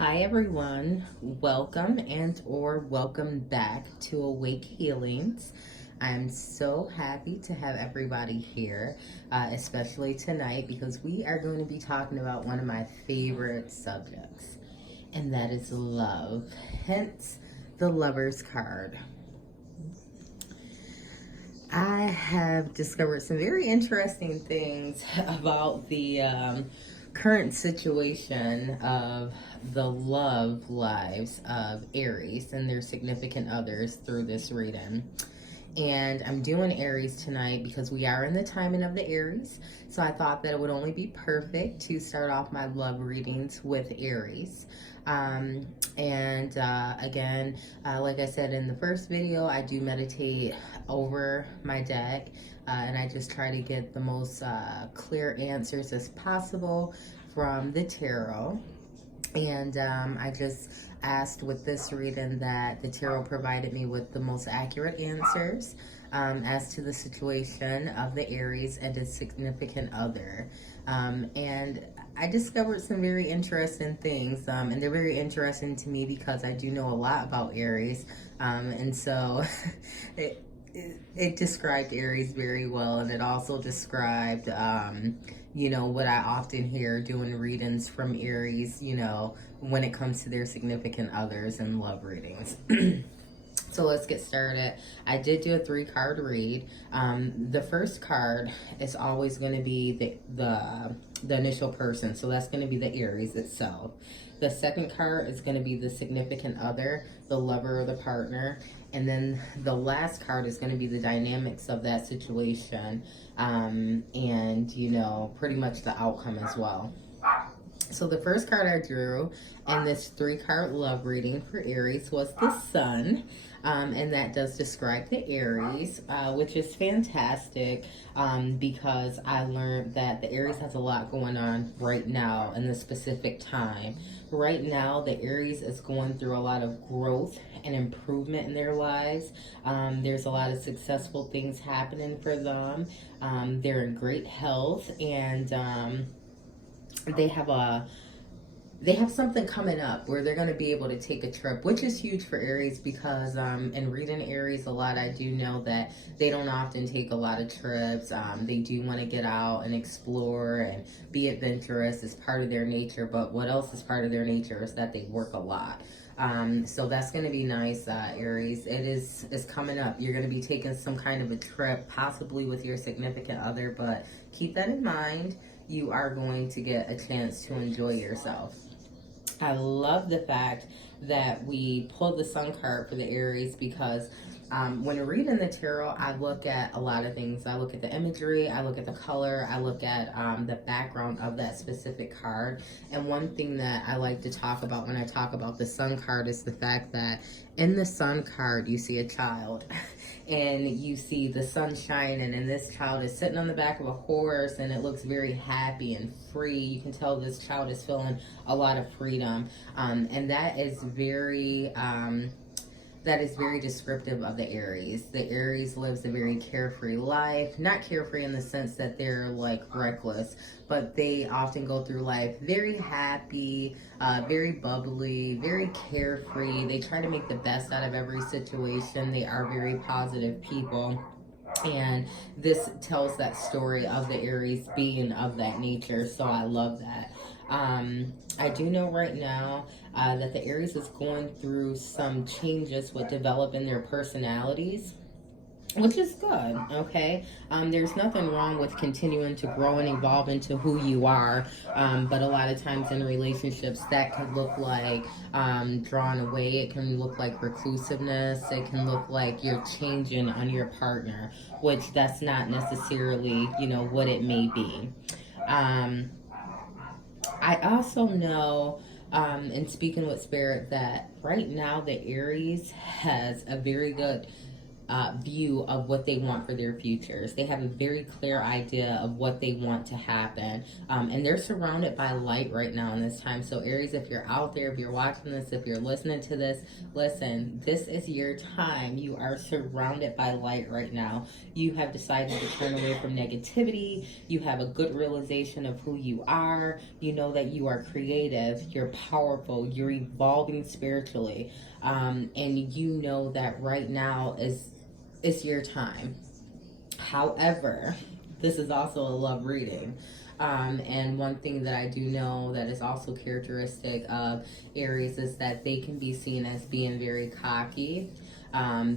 Hi everyone, welcome or welcome back to Awake Healings. I'm so happy to have everybody here, especially tonight because we are going to be talking about one of my favorite subjects, and that is love, hence the Lover's card. I have discovered some very interesting things about the current situation of the love lives of Aries and their significant others through this reading. And I'm doing Aries tonight because we are in the timing of the Aries. So I thought that it would only be perfect to start off my love readings with Aries. Again, like I said in the first video, I do meditate over my deck. And I just try to get the most clear answers as possible from the tarot. And I just asked with this reading that the tarot provided me with the most accurate answers as to the situation of the Aries and its significant other. And I discovered some very interesting things, and they're very interesting to me because I do know a lot about Aries. And so it described Aries very well, and it also described what I often hear doing readings from Aries, when it comes to their significant others and love readings. So let's get started. I did do a 3-card read. The first card is always going to be the initial person, so that's going to be the Aries itself. The second card is going to be the significant other, the lover or the partner. And then the last card is going to be the dynamics of that situation, and, pretty much the outcome as well. So the first card I drew in this 3-card love reading for Aries was the Sun. And that does describe the Aries, which is fantastic because I learned that the Aries has a lot going on right now in this specific time. Right now, the Aries is going through a lot of growth and improvement in their lives. There's a lot of successful things happening for them. They're in great health, and they have something coming up where they're going to be able to take a trip, which is huge for Aries because in reading Aries a lot, I do know that they don't often take a lot of trips. They do want to get out and explore and be adventurous as part of their nature, but what else is part of their nature is that they work a lot. So that's going to be nice, Aries. It's coming up. You're going to be taking some kind of a trip, possibly with your significant other, but keep that in mind. You are going to get a chance to enjoy yourself. I love the fact that we pulled the Sun card for the Aries because when reading the tarot, I look at a lot of things. I look at the imagery, I look at the color, I look at the background of that specific card. And one thing that I like to talk about when I talk about the Sun card is the fact that in the Sun card, you see a child. And you see the sun shining, and this child is sitting on the back of a horse, and it looks very happy and free. You can tell this child is feeling a lot of freedom, and that is very descriptive of the Aries. The Aries lives a very carefree life. Not carefree in the sense that they're like reckless, but they often go through life very happy, very bubbly, very carefree. They try to make the best out of every situation. They are very positive people. And this tells that story of the Aries being of that nature, so I love that. I do know right now that the Aries is going through some changes with developing their personalities, which is good, okay? There's nothing wrong with continuing to grow and evolve into who you are, but a lot of times in relationships that can look like drawn away. It can look like reclusiveness. It can look like you're changing on your partner, which that's not necessarily, what it may be. I also know, in speaking with Spirit, that right now the Aries has a very good view of what they want for their futures. They have a very clear idea of what they want to happen. And they're surrounded by light right now in this time. So Aries, if you're out there, if you're watching this, if you're listening to this, listen, this is your time. You are surrounded by light right now. You have decided to turn away from negativity. You have a good realization of who you are. You know that you are creative, you're powerful, you're evolving spiritually. And you know that right now is your time. However, this is also a love reading. And one thing that I do know that is also characteristic of Aries is that they can be seen as being very cocky,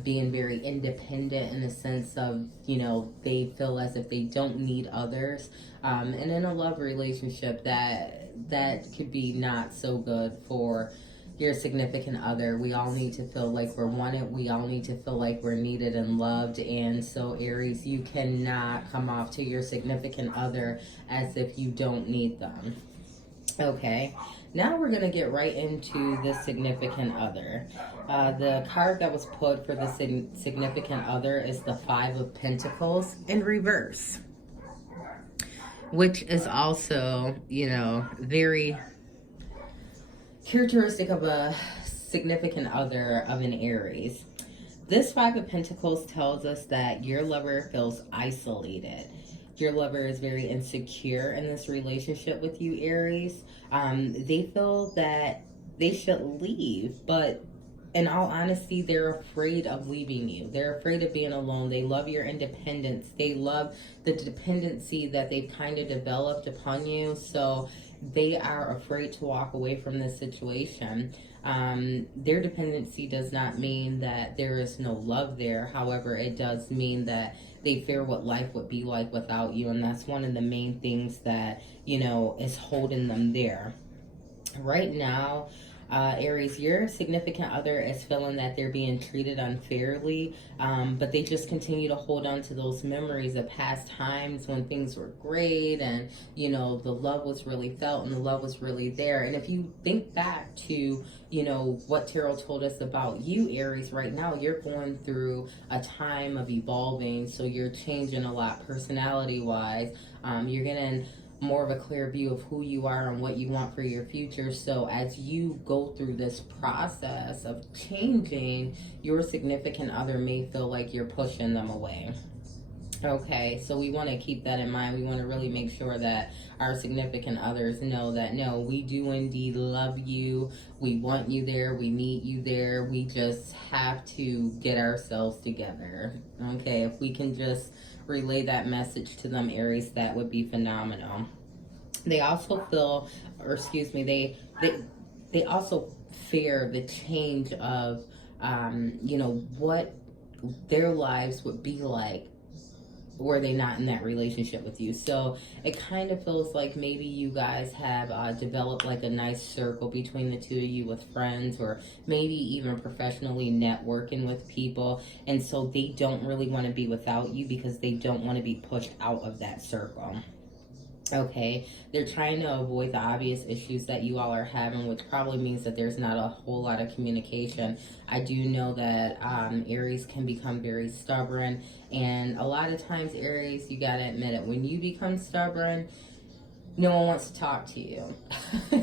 being very independent in the sense of, you know, they feel as if they don't need others. And in a love relationship, that could be not so good for your significant other. We all need to feel like we're wanted. We all need to feel like we're needed and loved. And so Aries, you cannot come off to your significant other as if you don't need them. Okay, now we're going to get right into the significant other. The card that was put for the significant other is the Five of Pentacles in reverse, which is also, you know, very characteristic of a significant other of an Aries. This Five of Pentacles tells us that your lover feels isolated. Your lover is very insecure in this relationship with you, Aries. They feel that they should leave, but in all honesty, they're afraid of leaving you. They're afraid of being alone. They love your independence. They love the dependency that they've kind of developed upon you. So they are afraid to walk away from this situation. Their dependency does not mean that there is no love there. However, it does mean that they fear what life would be like without you. And that's one of the main things that, you know, is holding them there. Right now, Aries, your significant other is feeling that they're being treated unfairly, but they just continue to hold on to those memories of past times when things were great and, you know, the love was really felt and the love was really there. And if you think back to, you know, what tarot told us about you, Aries, right now, you're going through a time of evolving, so you're changing a lot personality-wise. You're getting more of a clear view of who you are and what you want for your future. So as you go through this process of changing, your significant other may feel like you're pushing them away. Okay, so we want to keep that in mind. We want to really make sure that our significant others know that, no, we do indeed love you. We want you there. We need you there. We just have to get ourselves together. Okay, if we can just relay that message to them, Aries, that would be phenomenal. They also feel, or excuse me, they also fear the change of, you know, what their lives would be like were they not in that relationship with you. So it kind of feels like maybe you guys have developed like a nice circle between the two of you with friends, or maybe even professionally networking with people, and so they don't really want to be without you because they don't want to be pushed out of that circle. Okay, they're trying to avoid the obvious issues that you all are having, which probably means that there's not a whole lot of communication. I do know that Aries can become very stubborn, and a lot of times, Aries, you gotta admit it, when you become stubborn, no one wants to talk to you.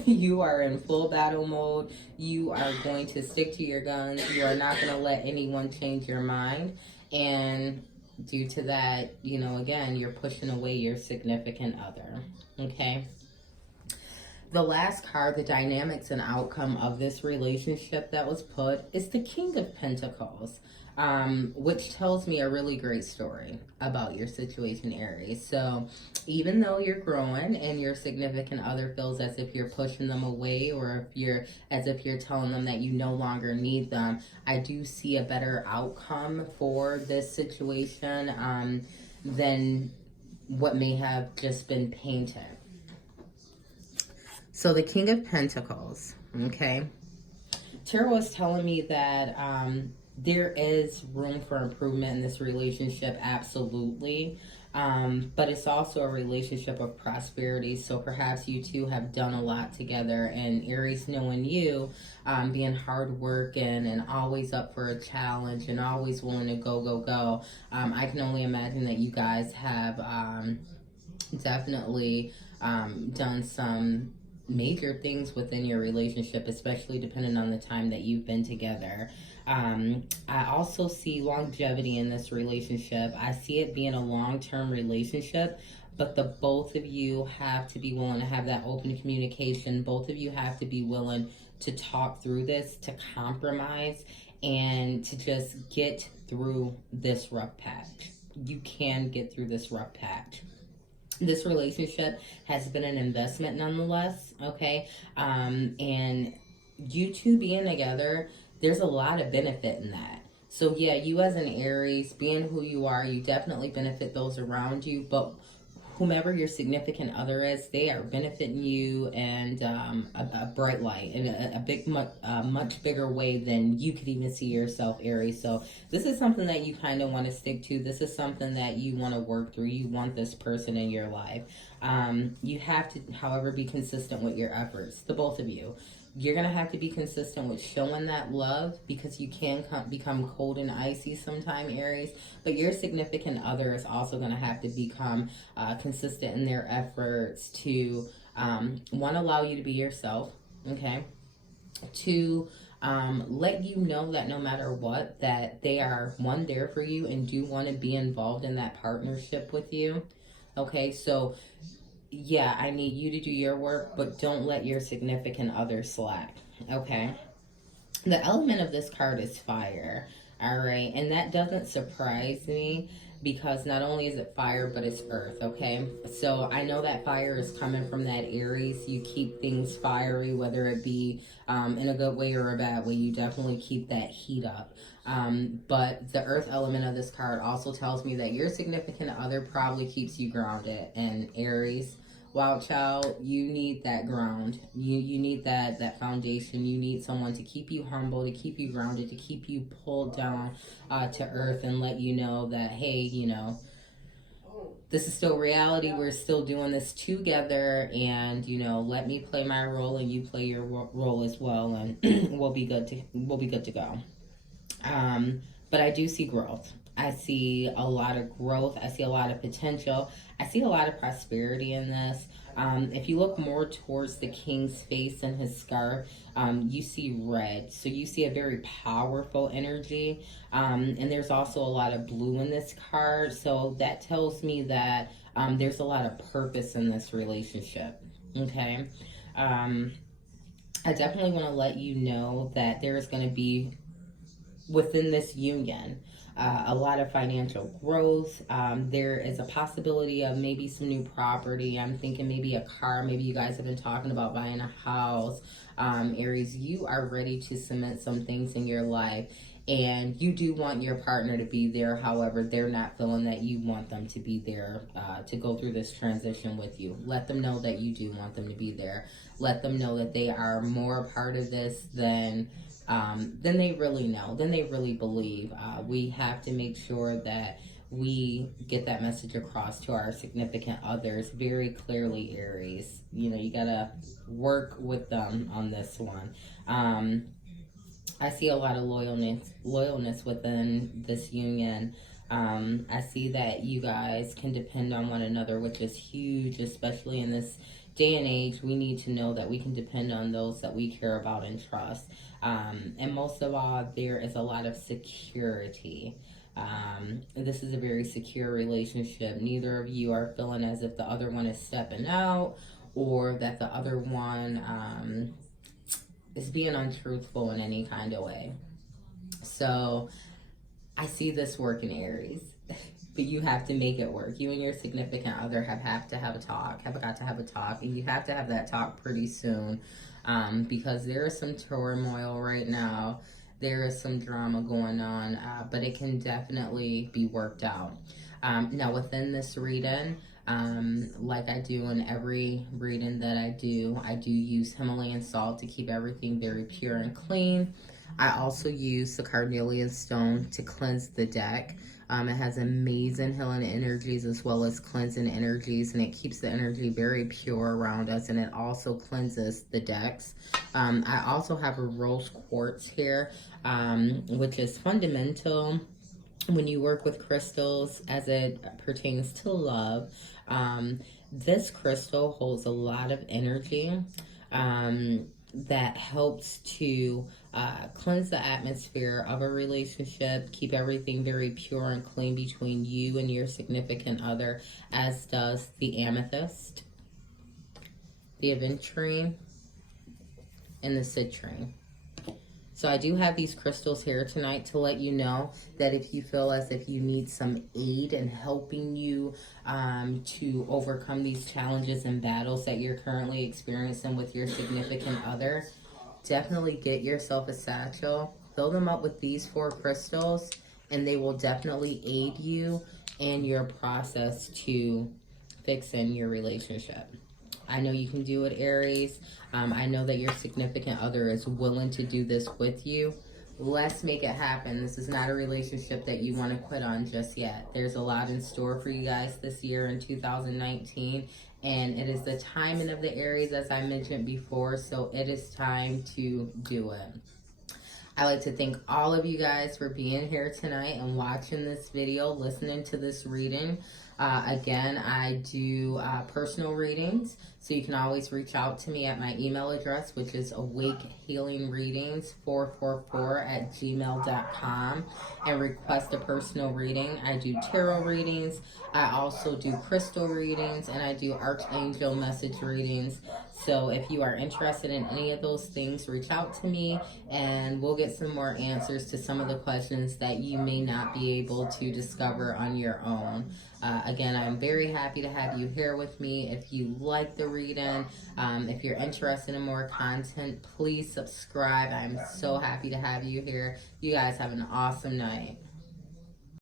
You are in full battle mode. You are going to stick to your guns. You are not going to let anyone change your mind. And due to that, you know, again, you're pushing away your significant other. Okay? The last card, the dynamics and outcome of this relationship that was put, is the King of Pentacles, which tells me a really great story about your situation, Aries. So even though you're growing and your significant other feels as if you're pushing them away, or if you're telling them that you no longer need them, I do see a better outcome for this situation than what may have just been painted. So the King of Pentacles, okay? Tarot is telling me that there is room for improvement in this relationship, absolutely. But it's also a relationship of prosperity. So perhaps you two have done a lot together, and Aries, knowing you, being hardworking and always up for a challenge and always willing to go, go, go. I can only imagine that you guys have definitely done some major things within your relationship, especially depending on the time that you've been together. I also see longevity in this relationship. I see it being a long term relationship, but the both of you have to be willing to have that open communication. Both of you have to be willing to talk through this, to compromise, and to just get through this rough patch. You can get through this rough patch. This relationship has been an investment nonetheless, okay? And you two being together, there's a lot of benefit in that. So yeah, you as an Aries, being who you are, you definitely benefit those around you, but whomever your significant other is, they are benefiting you and a bright light in much bigger way than you could even see yourself, Aries. So this is something that you kind of want to stick to. This is something that you want to work through. You want this person in your life. You have to, however, be consistent with your efforts, the both of you. You're going to have to be consistent with showing that love, because you can become cold and icy sometime, Aries. But your significant other is also going to have to become consistent in their efforts to, one, allow you to be yourself, okay? To let you know that no matter what, that they are, one, there for you and do want to be involved in that partnership with you, okay? So yeah, I need you to do your work, but don't let your significant other slack, okay? The element of this card is fire, all right? And that doesn't surprise me, because not only is it fire, but it's earth, okay? So I know that fire is coming from that Aries. You keep things fiery, whether it be in a good way or a bad way. You definitely keep that heat up. But the earth element of this card also tells me that your significant other probably keeps you grounded. And Aries, wild child, you need that ground. You need that foundation. You need someone to keep you humble, to keep you grounded, to keep you pulled down to earth, and let you know that, hey, this is still reality. We're still doing this together, and let me play my role and you play your role as well, and we'll be good to go. But I do see growth. I see a lot of growth. I see a lot of potential. I see a lot of prosperity in this. If you look more towards the king's face and his scarf, you see red. So you see a very powerful energy. And there's also a lot of blue in this card. So that tells me that there's a lot of purpose in this relationship. Okay. I definitely want to let you know that there is going to be, within this union, a lot of financial growth. There is a possibility of maybe some new property. I'm thinking maybe a car. Maybe you guys have been talking about buying a house. Aries, you are ready to cement some things in your life. And you do want your partner to be there. However, they're not feeling that you want them to be there to go through this transition with you. Let them know that you do want them to be there. Let them know that they are more a part of this than they really know, than they really believe. We have to make sure that we get that message across to our significant others very clearly, Aries. You gotta work with them on this one. I see a lot of loyalness within this union. I see that you guys can depend on one another, which is huge, especially in this day and age. We need to know that we can depend on those that we care about and trust. And most of all, there is a lot of security. This is a very secure relationship. Neither of you are feeling as if the other one is stepping out, or that the other one is being untruthful in any kind of way. So I see this work in Aries. But you have to make it work. You and your significant other have to have a talk, have got to have a talk, and you have to have that talk pretty soon, because there is some turmoil right now. There is some drama going on, but it can definitely be worked out. Now, within this reading, like I do in every reading that I do use Himalayan salt to keep everything very pure and clean. I also use the carnelian stone to cleanse the deck. It has amazing healing energies as well as cleansing energies, and it keeps the energy very pure around us, and it also cleanses the decks. I also have a rose quartz here, which is fundamental when you work with crystals as it pertains to love. This crystal holds a lot of energy that helps to cleanse the atmosphere of a relationship, keep everything very pure and clean between you and your significant other, as does the amethyst, the aventurine, and the citrine. So I do have these crystals here tonight to let you know that if you feel as if you need some aid in helping you to overcome these challenges and battles that you're currently experiencing with your significant other, definitely get yourself a satchel, fill them up with these 4 crystals, and they will definitely aid you in your process to fixing your relationship. I know you can do it, Aries. I know that your significant other is willing to do this with you. Let's make it happen. This is not a relationship that you want to quit on just yet. There's a lot in store for you guys this year in 2019. And it is the timing of the Aries, as I mentioned before. So it is time to do it. I like to thank all of you guys for being here tonight and watching this video, listening to this reading. Again, I do personal readings, so you can always reach out to me at my email address, which is awakehealingreadings444@gmail.com, and request a personal reading. I do tarot readings, I also do crystal readings, and I do archangel message readings. So if you are interested in any of those things, reach out to me and we'll get some more answers to some of the questions that you may not be able to discover on your own. Again, I'm very happy to have you here with me. If you like the reading, if you're interested in more content, please subscribe. I'm so happy to have you here. You guys have an awesome night.